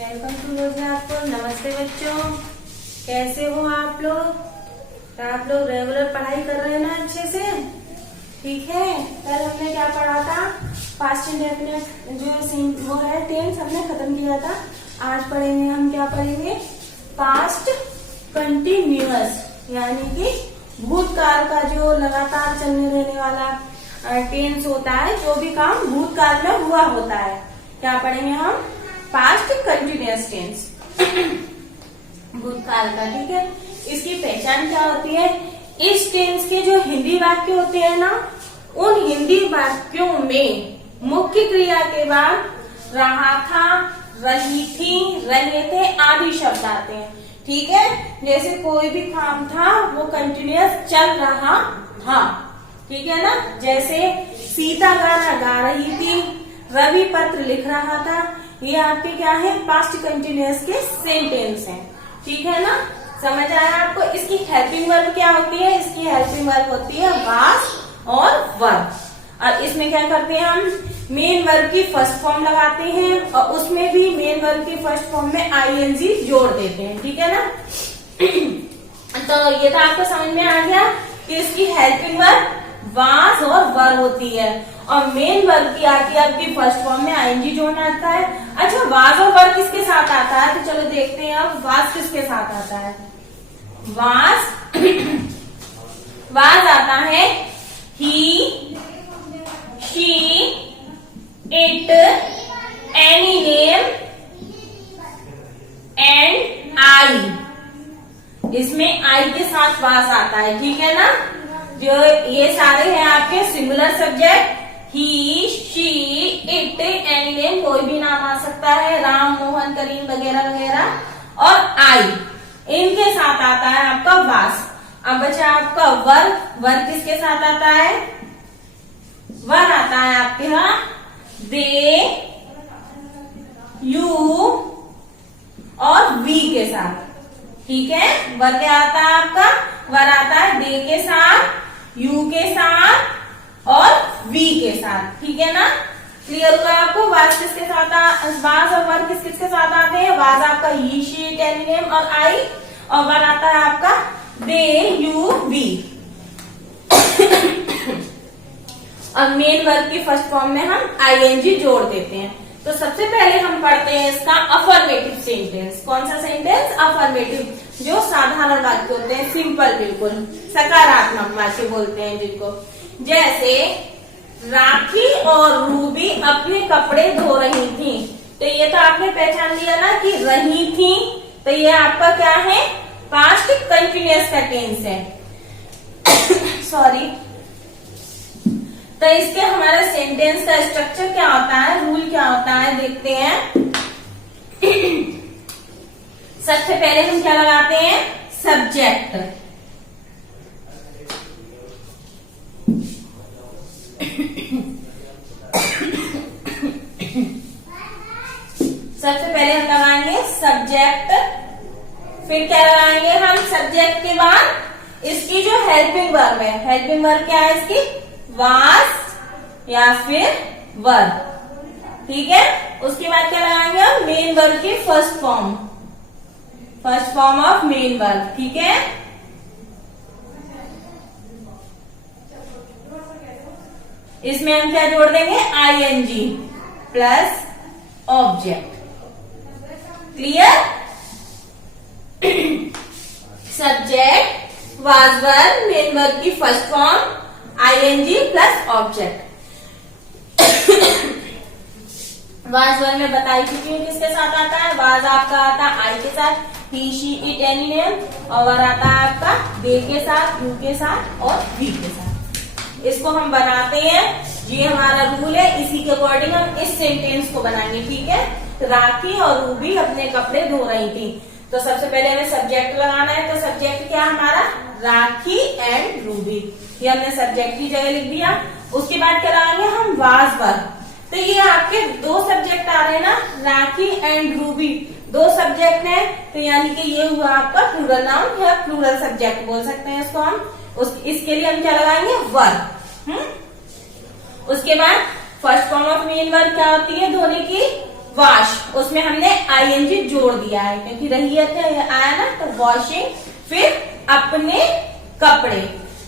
Welcome to रोजनाथपुर। नमस्ते बच्चों, कैसे हो आप लोग? तो आप लोग रेगुलर पढ़ाई कर रहे हैं ना अच्छे से? ठीक है। कल हमने क्या पढ़ा था? पास्ट इंडेफिनिट जो वो है टेंस हमने खत्म किया था। आज पढ़ेंगे हम, क्या पढ़ेंगे? पास्ट कंटिन्यूअस, यानी कि भूतकाल का जो लगातार चलने रहने वाला टेंस होता है, जो भी काम भूतकाल में हुआ होता है, क्या पढ़ेंगे हम? पास्ट कंटिन्यूअस टेंस, भूतकाल का। ठीक है। इसकी पहचान क्या होती है? इस टेंस के जो हिंदी वाक्य होते हैं ना, उन हिंदी वाक्यों में मुख्य क्रिया के बाद रहा था, रही थी, रहे थे आदि शब्द आते हैं। ठीक है। जैसे कोई भी काम था वो कंटिन्यूअस चल रहा था। ठीक है ना। जैसे सीता गाना गा रही थी, रवि पत्र लिख रहा था, ये आपके क्या है? पास्ट कंटिन्यूअस के सेंटेंस हैं। ठीक है ना। समझ आया आपको? इसकी हेल्पिंग वर्ब क्या होती है? इसकी हेल्पिंग वर्ब होती है वाज और वर। और इसमें क्या करते हैं हम? मेन वर्ब की फर्स्ट फॉर्म लगाते हैं और उसमें भी मेन वर्ब की फर्स्ट फॉर्म में आईएनजी जोड़ देते हैं। ठीक है ना। तो ये तो आपको समझ में आ गया कि इसकी हेल्पिंग वर्ब वाज और वर होती है और मेन वर्ब की आती है आपकी फर्स्ट फॉर्म में आईएनजी जोड़ना आता है। अच्छा, वाज और वर किसके साथ आता है? तो चलो देखते हैं अब वाज किसके साथ आता है। वाज आता है he, she, it, any name and I. इसमें आई के साथ वाज आता है। ठीक है ना। जो ये सारे हैं आपके singular subject, he, she, it, any name, कोई भी नाम आ सकता है, राम, मोहन, करीम वगैरह वगैरह, और आई, इनके साथ आता है आपका वास। अब बचा आपका वर। वर किसके साथ आता है? वर आता है आपके यहाँ दे, यू और वी के साथ। ठीक है। वर क्या आता है आपका? वर आता है दे के साथ, यू के साथ और वी के साथ। ठीक है ना। क्लियर हुआ आपको? वाज किसके साथ? वाज और वर किस किसके साथ आते हैं? वाज आपका ही, शी, इट, एनी नेम और आई, और वर आता है आपका दे, यू, वी। और मेन वर्ब की फर्स्ट फॉर्म में हम आईएनजी जोड़ देते हैं। तो सबसे पहले हम पढ़ते हैं इसका अफर्मेटिव सेंटेंस। कौन सा सेंटेंस? अफर्मेटिव, जो साधारण वाक्य होते हैं, सिंपल, बिल्कुल सकारात्मक वाक्य बोलते हैं जिनको। जैसे राखी और रूबी अपने कपड़े धो रही थी। तो ये तो आपने पहचान लिया ना कि रही थी, तो ये आपका क्या है? पास्ट कंटिन्यूअस का टेंस है। सॉरी। तो इसके हमारा सेंटेंस का स्ट्रक्चर क्या होता है, रूल क्या होता है, देखते हैं। सबसे पहले हम क्या लगाते हैं? सब्जेक्ट। सबसे पहले हम लगाएंगे सब्जेक्ट, फिर क्या लगाएंगे हम? सब्जेक्ट के बाद इसकी जो हेल्पिंग वर्ब है, हेल्पिंग वर्ब क्या है इसकी? वाज या फिर वर। ठीक है। उसके बाद क्या लगाएंगे हम? मेन वर्ब की first form, first form of main verb. ठीक है। इसमें हम क्या जोड़ देंगे? ING plus object. Clear? Subject, was, were, main verb की first form, ING plus object. Was were में बताई चुकी हूँ किसके साथ आता है। वाज आपका आता है आई के साथ, ही, शी, इट, एनी नेम, और वर आता है आपका दे के साथ, यू के साथ और वी के साथ। इसको हम बनाते हैं, ये हमारा रूल है, इसी के अकॉर्डिंग हम इस सेंटेंस को बनाएंगे। ठीक है। राखी और रूबी अपने कपड़े धो रही थी। तो सबसे पहले हमें सब्जेक्ट लगाना है। तो सब्जेक्ट क्या हमारा? राखी एंड रूबी। ये हमने सब्जेक्ट की जगह लिख दिया। उसके बाद क्या लगाएंगे हम? वाज वर। तो ये आपके दो सब्जेक्ट आ रहे हैं ना, राखी एंड रूबी, दो सब्जेक्ट है। तो यानी कि ये हुआ आपका प्लूरल नाउन या प्लूरल सब्जेक्ट बोल सकते हैं इसको हम। इसके लिए हम क्या लगाएंगे? वर। उसके बाद first form of main verb क्या होती है धोने की? वॉश, उसमें हमने आईएनजी जोड़ दिया है क्योंकि रहियत आया ना, तो वॉशिंग, फिर अपने कपड़े,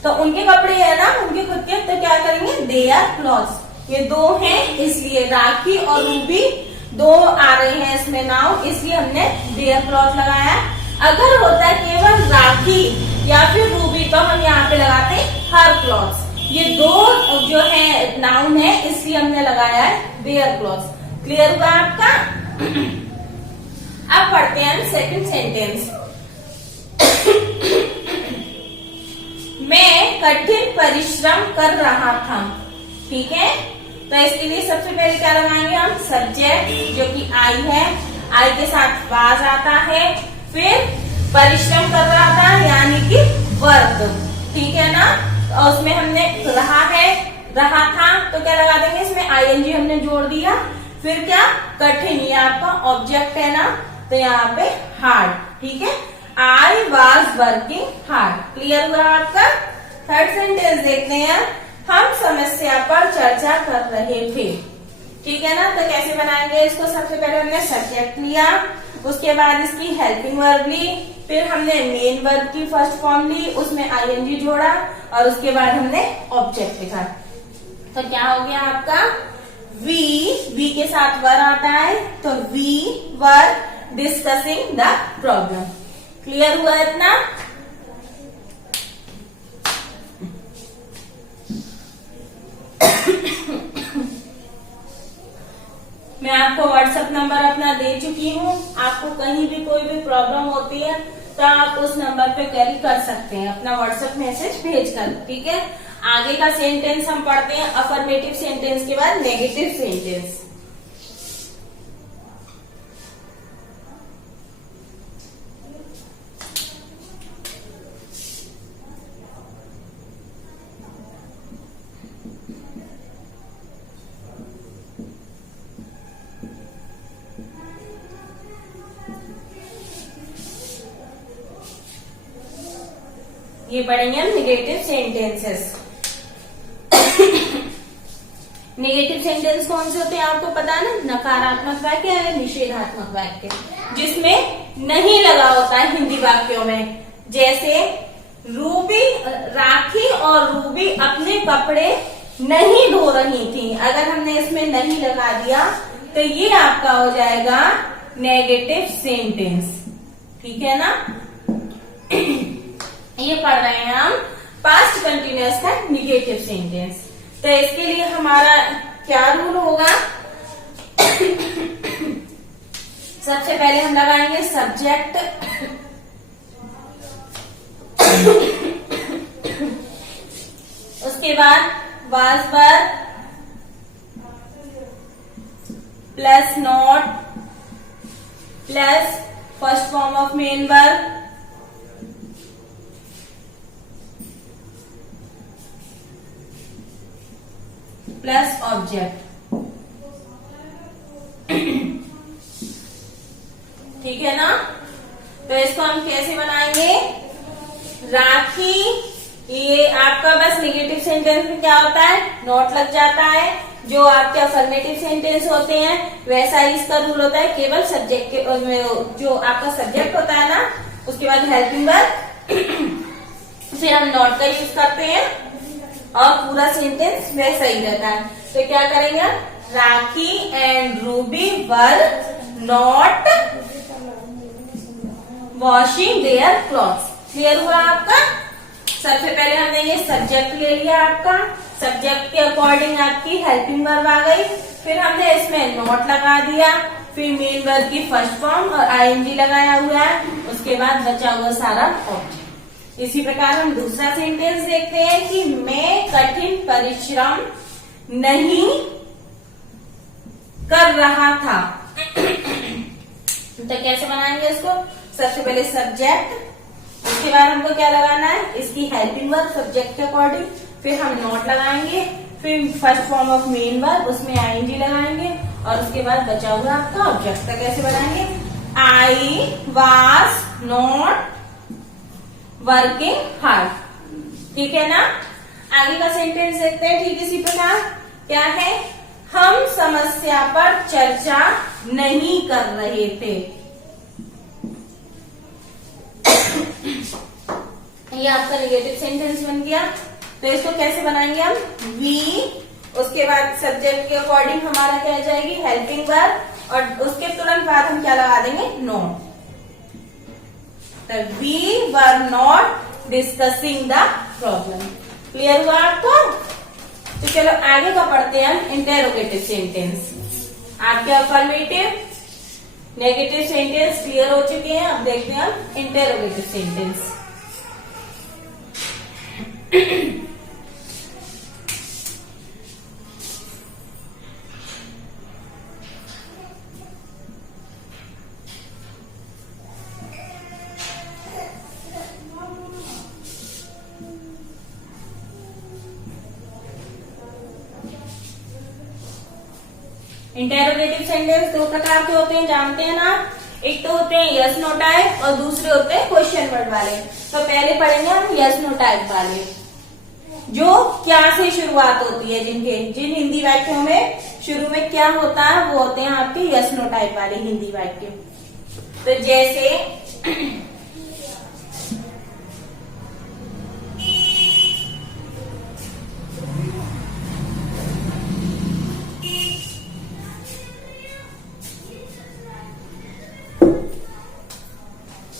तो उनके कपड़े है ना, उनके खुद के, तो क्या करेंगे देयर क्लॉथ्स। ये दो हैं इसलिए राखी और रूबी दो आ रहे हैं इसमें नाउन, इसलिए हमने देयर क्लॉथ लगाया। अगर होता केवल राखी या फिर रूबी तो हम यहाँ पे लगाते हर क्लॉथ्स। ये दो जो है नाउन है इसलिए हमने लगाया है देयर क्लॉथ्स। क्लियर हुआ आपका? अब पढ़ते हैं हम सेकंड सेंटेंस। मैं कठिन परिश्रम कर रहा था। ठीक है, तो इसके लिए सबसे पहले क्या लगाएंगे हम, सब्जेक्ट जो कि आई है, आई के साथ वाज आता है, फिर परिश्रम कर रहा था यानी कि वर्क। ठीक है ना, और उसमें हमने रहा था तो क्या लगा देंगे इसमें, आईएनजी हमने जोड़ दिया। फिर क्या, कठिन, ये आपका ऑब्जेक्ट है ना, तो यहाँ पे हार्ड। ठीक है, I was working hard. Clear हुआ आपका? थर्ड सेंटेंस देखते हैं। हम समस्या पर चर्चा कर रहे थे। ठीक है ना, तो कैसे बनाएंगे इसको, सबसे पहले हमने सब्जेक्ट लिया, उसके बाद इसकी हेल्पिंग वर्ब ली, फिर हमने मेन वर्ब की फर्स्ट फॉर्म ली, उसमें आईएनजी जोड़ा और उसके बाद हमने ऑब्जेक्ट लिखा। तो क्या हो गया आपका, वी के साथ वर आता है, तो we were discussing the problem. Clear हुआ इतना? मैं आपको व्हाट्सएप नंबर अपना दे चुकी हूँ। आपको कहीं भी कोई भी प्रॉब्लम होती है तो आप उस नंबर पे क्वेरी कर सकते हैं अपना व्हाट्सएप मैसेज भेजकर। ठीक है, आगे का सेंटेंस हम पढ़ते हैं। अफर्मेटिव सेंटेंस के बाद नेगेटिव सेंटेंस। ये पढ़ेंगे हम नेगेटिव सेंटेंसेस। नेगेटिव सेंटेंस कौन से होते हैं आपको पता है ना, नकारात्मक वाक्य है, निषेधात्मक वाक्य, जिसमें नहीं लगा होता है हिंदी वाक्यों में। जैसे रूबी, राखी और रूबी अपने कपड़े नहीं धो रही थी, अगर हमने इसमें नहीं लगा दिया तो ये आपका हो जाएगा नेगेटिव सेंटेंस। ठीक है ना, ये पढ़ रहे हैं हम पास्ट कंटिन्यूअस का निगेटिव सेंटेंस। तो इसके लिए हमारा क्या रूल होगा, सबसे पहले हम लगाएंगे सब्जेक्ट, उसके बाद वाज पर plus not plus first form of main verb plus object. ठीक है ना, तो इसको हम कैसे बनाएंगे, राखी, ये आपका बस नेगेटिव सेंटेंस में क्या होता है, नॉट लग जाता है। जो आपके अफर्मेटिव सेंटेंस होते हैं वैसा ही इसका रूल होता है, केवल सब्जेक्ट के जो आपका सब्जेक्ट होता है ना, उसके बाद हेल्पिंग वर्ब, फिर हम नॉट का यूज करते हैं और पूरा सेंटेंस वैसा ही रहता है। तो क्या करेंगे, Rakhi and Ruby were not washing their clothes. Clear हुआ आपका? सबसे पहले हमने ये सब्जेक्ट ले लिया, आपका सब्जेक्ट के अकॉर्डिंग आपकी हेल्पिंग वर्ब आ गई, फिर हमने इसमें नॉट लगा दिया, फिर मेन वर्ब की फर्स्ट फॉर्म और आईएनजी लगाया हुआ है, उसके बाद बचा हुआ सारा ऑब्जेक्ट। इसी प्रकार हम दूसरा सेंटेंस देखते हैं कि मैं कठिन परिश्रम नहीं कर रहा था। तो कैसे बनाएंगे इसको, सबसे पहले सब्जेक्ट, उसके बाद हमको क्या लगाना है, इसकी हेल्पिंग वर्ब सब्जेक्ट के अकॉर्डिंग, फिर हम नॉट लगाएंगे, फिर first form of main verb, उसमें आईएनजी लगाएंगे और उसके बाद बचा हुआ आपका ऑब्जेक्ट। तो कैसे बनाएंगे, I was not working hard. ठीक है ना, आगे का सेंटेंस देखते हैं ठीक इसी प्रकार। क्या है, हम समस्या पर चर्चा नहीं कर रहे थे। ये आपका नेगेटिव सेंटेंस बन गया। तो इसको कैसे बनाएंगे हम? वी, उसके बाद सब्जेक्ट के अकॉर्डिंग हमारा क्या आ जाएगी? हेल्पिंग वर्ब, और उसके तुरंत बाद हम क्या लगा देंगे? नॉट। तो we were not discussing the problem. Clear हुआ आपको? तो चलो आगे का पढ़ते हैं हम इंटेरोगेटिव सेंटेंस। आपके अफर्मेटिव, नेगेटिव सेंटेंस क्लियर हो चुके हैं। अब देखते हैं हम इंटेरोगेटिव सेंटेंस। इंटेरोगेटिव सेंटेंस दो प्रकार के होते हैं, जानते हैं ना? एक तो होते हैं यस नो टाइप और दूसरे होते हैं क्वेश्चन वर्ड वाले। तो पहले पढ़ेंगे हम यस नो टाइप वाले, जो क्या से शुरुआत होती है, जिन हिंदी वाक्यों में शुरू में क्या होता है वो होते हैं आपके यस नो टाइप वाले हिंदी वाक्य। तो जैसे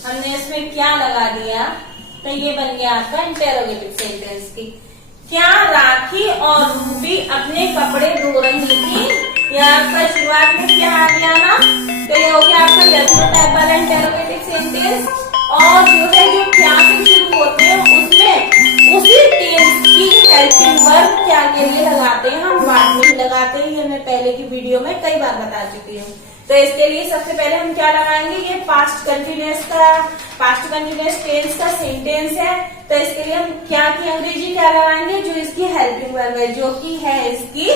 हमने इसमें क्या लगा दिया, तो ये बन गया आपका इंटेरोगेटिव सेंटेंस की। क्या राखी और रूबी अपने कपड़े धो रही थी? या आपका शुरुआत में क्या आ गया ना, तो ये हो गया आपका यस नो टाइप वाला इंटेरोगेटिव सेंटेंस। और जो है जो क्या से शुरू होते हैं उसमें उसी टेंस की हेल्पिंग वर्ब क्या के लिए लगाते हैं, हम बाद में ही लगाते हैं। ये मैं पहले की वीडियो में कई बार बता चुकी हूँ। तो इसके लिए सबसे पहले हम क्या लगाएंगे? ये पास्ट कंटिन्यूअस टेंस का सेंटेंस है। तो इसके लिए हम क्या की अंग्रेजी क्या लगाएंगे? जो इसकी हेल्पिंग वर्ब है, जो कि है इसकी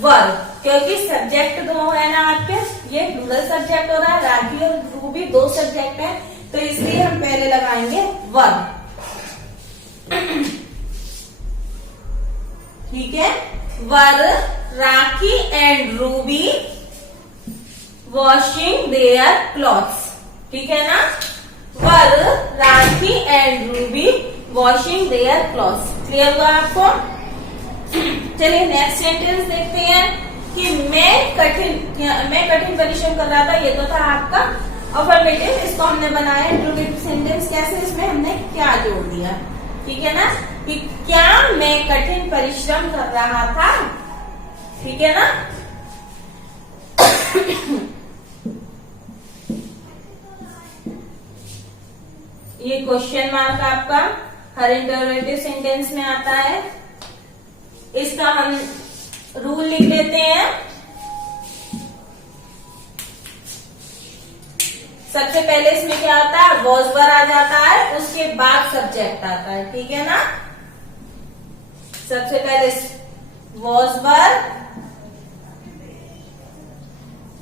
वर्ब, क्योंकि सब्जेक्ट दो है ना आपके, ये प्लूरल सब्जेक्ट हो रहा है, राखी और रूबी दो सब्जेक्ट है, तो इसलिए हम पहले लगाएंगे वर्ब। ठीक है, were Rakhi and Ruby washing their clothes. ठीक है ना? Were Rakhi and Ruby washing their clothes. Clear हुआ आपको? चलिए नेक्स्ट सेंटेंस देखते हैं कि मैं कठिन परिश्रम कर रहा था। ये तो था आपका अफर्मेटिव, इसको हमने बनाया इंट्रोगेटिव सेंटेंस। कैसे? इसमें हमने क्या जोड़ दिया। ठीक है ना? कि क्या मैं कठिन परिश्रम कर रहा था? ठीक है ना? ये क्वेश्चन मार्क आपका हर इंटरोगेटिव सेंटेंस में आता है। इसका हम रूल लिख लेते हैं। सबसे पहले इसमें क्या आता है? वॉज वर आ जाता है, उसके बाद सब्जेक्ट आता है। ठीक है ना? सबसे पहले was were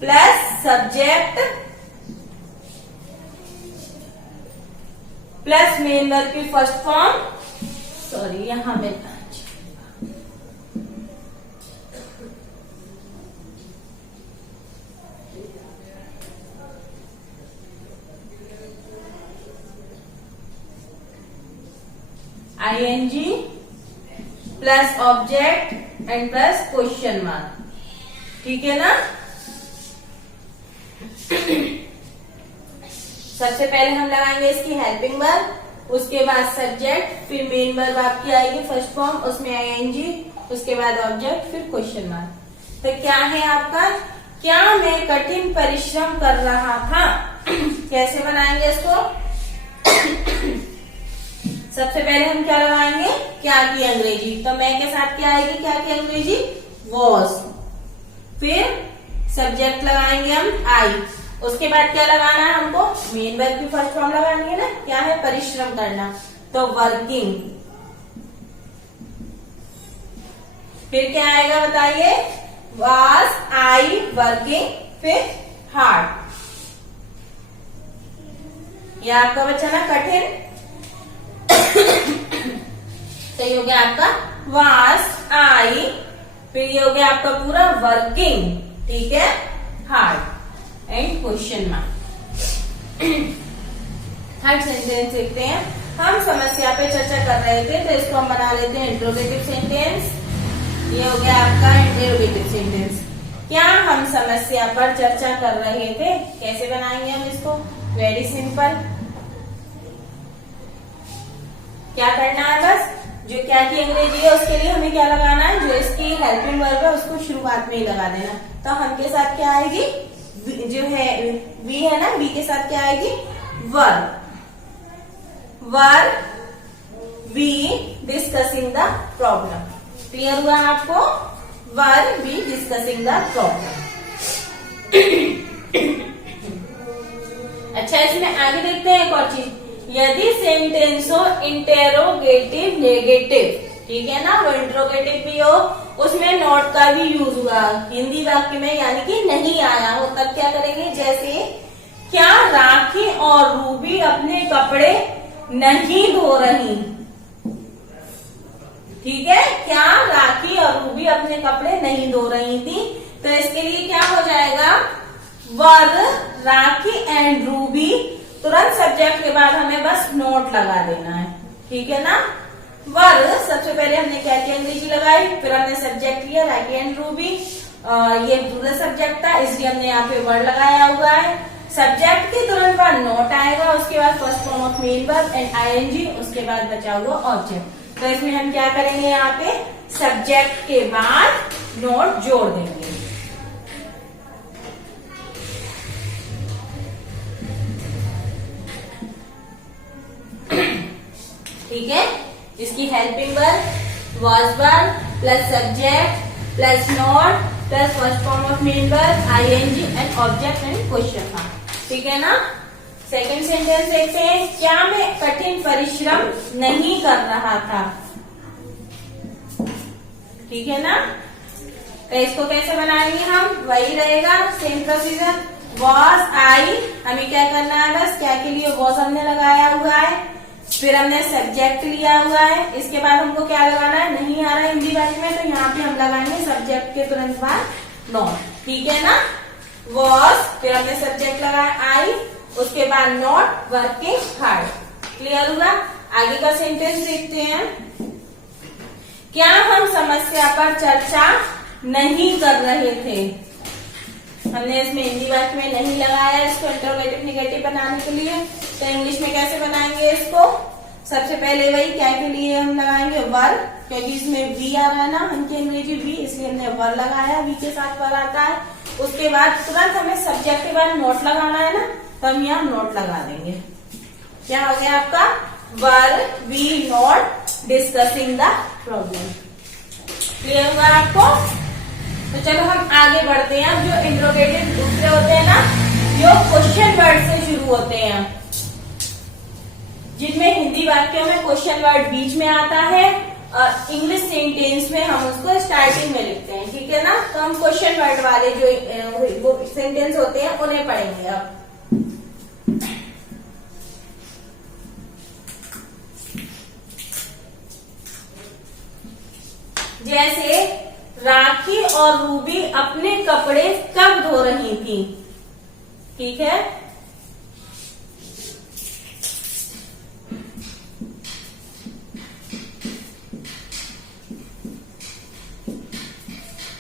plus subject plus main verb की फर्स्ट फॉर्म, सॉरी यहां पे ING plus object and plus question mark. ठीक है ना? सबसे पहले हम लगाएंगे इसकी हेल्पिंग वर्ब, उसके बाद सब्जेक्ट, फिर मेन वर्ब आपकी आएगी फर्स्ट फॉर्म, उसमें ING, उसके बाद ऑब्जेक्ट, फिर क्वेश्चन मार्क। तो क्या है आपका? क्या मैं कठिन परिश्रम कर रहा था। कैसे बनाएंगे इसको? सबसे पहले हम क्या लगाएंगे? क्या की अंग्रेजी। तो मैं के साथ क्या आएगी? क्या की अंग्रेजी? वॉज। फिर सब्जेक्ट लगाएंगे हम आई, उसके बाद क्या लगाना है हमको? मेन वर्ब की फर्स्ट फॉर्म लगानी है ना। क्या है? परिश्रम करना, तो वर्किंग। फिर क्या आएगा बताइए? वाज आई वर्किंग, फिर हार्ड। ये आपका बच्चा ना कठिन। तो ये हो गया आपका वाज आई फिर ये हो गया आपका पूरा वर्किंग, ठीक है, hard and question mark. Third sentence देखते हैं। हम समस्या पे चर्चा कर रहे थे तो इसको हम बना लेते हैं इंट्रोगेटिव सेंटेंस। ये हो गया आपका इंट्रोगेटिव सेंटेंस। क्या हम समस्या पर चर्चा कर रहे थे, कैसे बनाएंगे हम इसको? वेरी सिंपल, क्या करना है, बस जो क्या की अंग्रेजी है उसके लिए हमें क्या लगाना है, जो इसकी हेल्पिंग वर्ब है उसको शुरुआत में ही लगा देना। तो हम के साथ क्या आएगी, जो है वी है ना, वी के साथ क्या आएगी, verb. Verb we discussing the problem. Clear हुआ आपको? Verb we discussing the problem. अच्छा, इसमें आगे देखते हैं एक और चीज। यदि सेंटेंस हो इंटेरोगेटिव नेगेटिव, ठीक है ना, वो इंट्रोगेटिव भी हो, उसमें नॉट का भी यूज हुआ हिंदी वाक्य में, यानी कि नहीं आया हो, तब क्या करेंगे? जैसे क्या राखी और रूबी अपने कपड़े नहीं धो रही, ठीक है, क्या राखी और रूबी अपने कपड़े नहीं धो रही थी, तो इसके लिए क्या हो जाएगा, वर राखी एंड रूबी, तुरंत सब्जेक्ट के बाद हमें बस नोट लगा देना है, ठीक है ना। वर सबसे पहले हमने क्या की अंग्रेजी लगाई, फिर हमने सब्जेक्ट लिया राखी एंड रूबी, ये पूरा सब्जेक्ट था इसलिए हमने यहाँ पे वर्ड लगाया हुआ है। सब्जेक्ट के तुरंत बाद नोट आएगा, उसके बाद first form of main verb and ING, उसके बाद बचा हुआ ऑब्जेक्ट। तो इसमें हम क्या करेंगे, यहाँ पे सब्जेक्ट के बाद नोट जोड़ देंगे। ठीक है, इसकी helping verb was verb plus subject plus not plus first form of main verb ING and object and question था, ठीक है ना। सेकंड सेंटेंस देखते हैं। क्या मैं कठिन परिश्रम नहीं कर रहा था, ठीक है ना। तो इसको कैसे बनाएंगे हम, वही रहेगा सेम प्रोसीजर। वॉज आई, हमें क्या करना है, बस क्या के लिए वॉज हमने लगाया हुआ है, फिर हमने सब्जेक्ट लिया हुआ है, इसके बाद हमको क्या लगाना है, नहीं आ रहा है हिंदी वाक्य में, तो यहाँ पे हम लगाएंगे सब्जेक्ट के तुरंत बाद नॉट, ठीक है ना। वॉज, फिर हमने सब्जेक्ट लगाया आई, उसके बाद नॉट वर्किंग हार्ड। क्लियर हुआ? आगे का सेंटेंस देखते हैं। क्या हम समस्या पर चर्चा नहीं कर रहे थे, हमने इसमें हिंदी वाक्य में नहीं लगाया इसको इंट्रोगेटिव नेगेटिव बनाने के लिए, तो इंग्लिश में कैसे बनाएंगे इसको? सबसे पहले वही क्या के लिए हम लगाएंगे, वर, क्योंकि इसमें वी आ रहा है ना, हमकी अंग्रेजी वी, इसलिए हमने वर लगाया, वी के साथ वर आता है। उसके बाद तुरंत हमें सब्जेक्ट के बाद नोट लगाना है ना, तो हम यहाँ नोट लगा देंगे। क्या हो गया आपका, were we not discussing the problem. Clear हुआ आपको? तो चलो हम आगे बढ़ते हैं। अब जो इंट्रोगेटिव दूसरे होते हैं ना, जो क्वेश्चन वर्ड से शुरू होते हैं, जिनमें हिंदी वाक्यों में क्वेश्चन वर्ड बीच में आता है और इंग्लिश सेंटेंस में हम उसको स्टार्टिंग में लिखते हैं, ठीक है ना। तो हम क्वेश्चन वर्ड वाले जो सेंटेंस होते हैं उन्हें पढ़ेंगे अब। जैसे राखी और रूबी अपने कपड़े कब धो रही थी, ठीक है।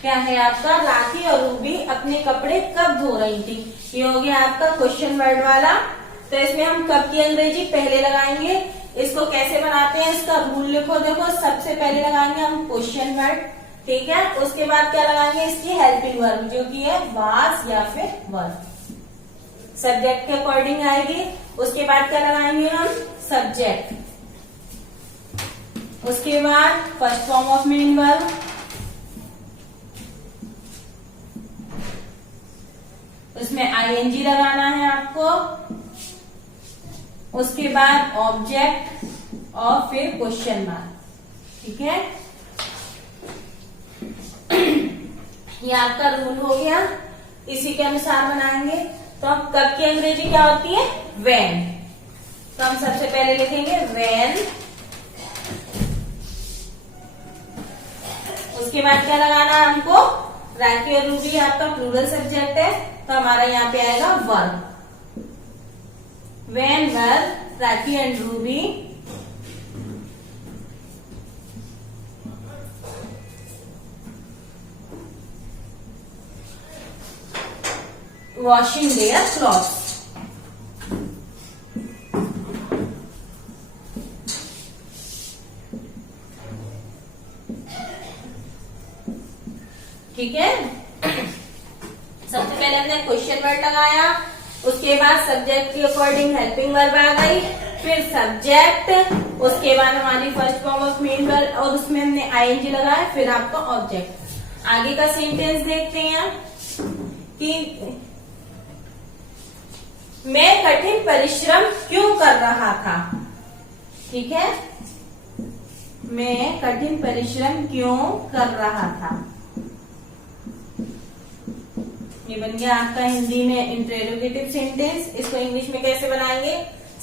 क्या है आपका, राखी और रूबी अपने कपड़े कब धो रही थी, ये हो गया आपका क्वेश्चन वर्ड वाला। तो इसमें हम कब की अंग्रेजी पहले लगाएंगे। इसको कैसे बनाते हैं, इसका रूल लिखो, देखो सबसे पहले लगाएंगे हम क्वेश्चन वर्ड, ठीक है। उसके बाद क्या लगाएंगे, इसकी हेल्पिंग वर्ब जो कि है वाज या फिर वर, सब्जेक्ट के अकॉर्डिंग आएगी। उसके बाद क्या लगाएंगे हम, सब्जेक्ट, उसके बाद first form of main verb, उसमें आईएनजी लगाना है आपको, उसके बाद ऑब्जेक्ट और फिर क्वेश्चन मार्क, ठीक है। ये आपका रूल हो गया, इसी के अनुसार बनाएंगे। तो अब कब की अंग्रेजी क्या होती है, व्हेन। तो हम सबसे पहले लिखेंगे व्हेन, उसके बाद क्या लगाना है हमको, राखी और रूबी आपका प्लूरल सब्जेक्ट है, तो हमारा यहाँ पे आएगा were. When were Rakhi and Ruby washing their clothes। ठीक है, सबसे पहले हमने क्वेश्चन वर्ड लगाया, उसके बाद सब्जेक्ट के अकॉर्डिंग हेल्पिंग वर्ब आ गई, फिर सब्जेक्ट, उसके बाद हमारी first form of main verb और उसमें हमने आईएनजी लगाया, फिर आपका ऑब्जेक्ट। आगे का सेंटेंस देखते हैं कि मैं कठिन परिश्रम क्यों कर रहा था। ठीक है, मैं कठिन परिश्रम क्यों कर रहा था, ये बन गया आपका हिंदी में इंटरोगेटिव सेंटेंस। इसको इंग्लिश में कैसे बनाएंगे,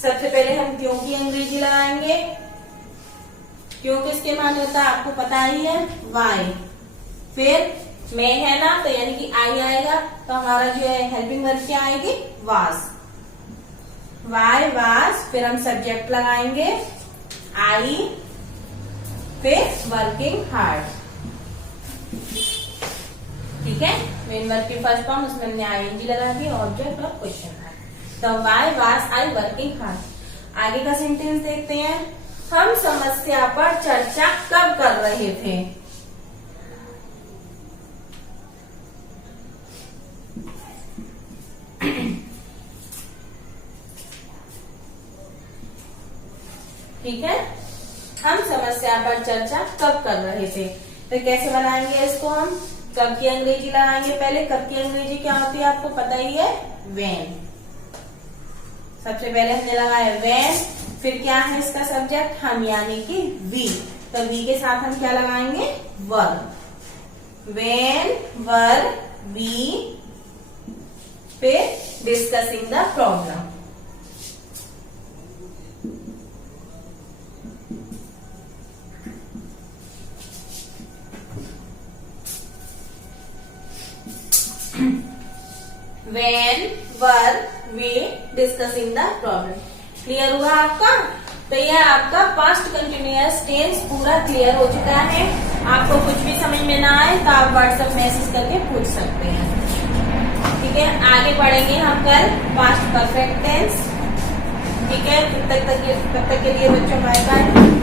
सबसे पहले हम क्यों की अंग्रेजी लगाएंगे। क्यों किसके मान होता है आपको पता ही है, वाई। फिर मैं है ना, तो यानी कि आई आएगा, तो हमारा जो है हेल्पिंग वर्ब क्या आएगी, वाज। वाई वाज, फिर हम सब्जेक्ट लगाएंगे आई, फिर वर्किंग हार्ड। ठीक है, मेन वर्ब की फर्स्ट फॉर्म, उसमें हमने आईएनजी लगा दी, ऑब्जेक्ट और क्वेश्चन मार्क। तो why was I working hard. आगे का सेंटेंस देखते हैं, हम समस्या पर चर्चा कब कर रहे थे। ठीक है, हम समस्या पर चर्चा कब कर रहे थे, तो कैसे बनाएंगे इसको हम, कब की अंग्रेजी लगाएंगे। पहले कब की अंग्रेजी क्या होती है आपको पता ही है, व्हेन। सबसे पहले हमने लगाया व्हेन, फिर क्या है इसका सब्जेक्ट, हम यानी कि वी, तो वी के साथ हम क्या लगाएंगे, वर। व्हेन वर वी, फिर discussing the problem. When were we discussing the problem। Clear हुआ आपका, तो यह आपका पास्ट कंटिन्यूअस टेंस पूरा क्लियर हो चुका है। आपको कुछ भी समझ में ना आए तो आप व्हाट्सएप मैसेज करके पूछ सकते हैं। ठीक है, आगे पढ़ेंगे हम कल पास्ट परफेक्ट टेंस। ठीक है, तब तक के लिए बच्चों बाय बाय।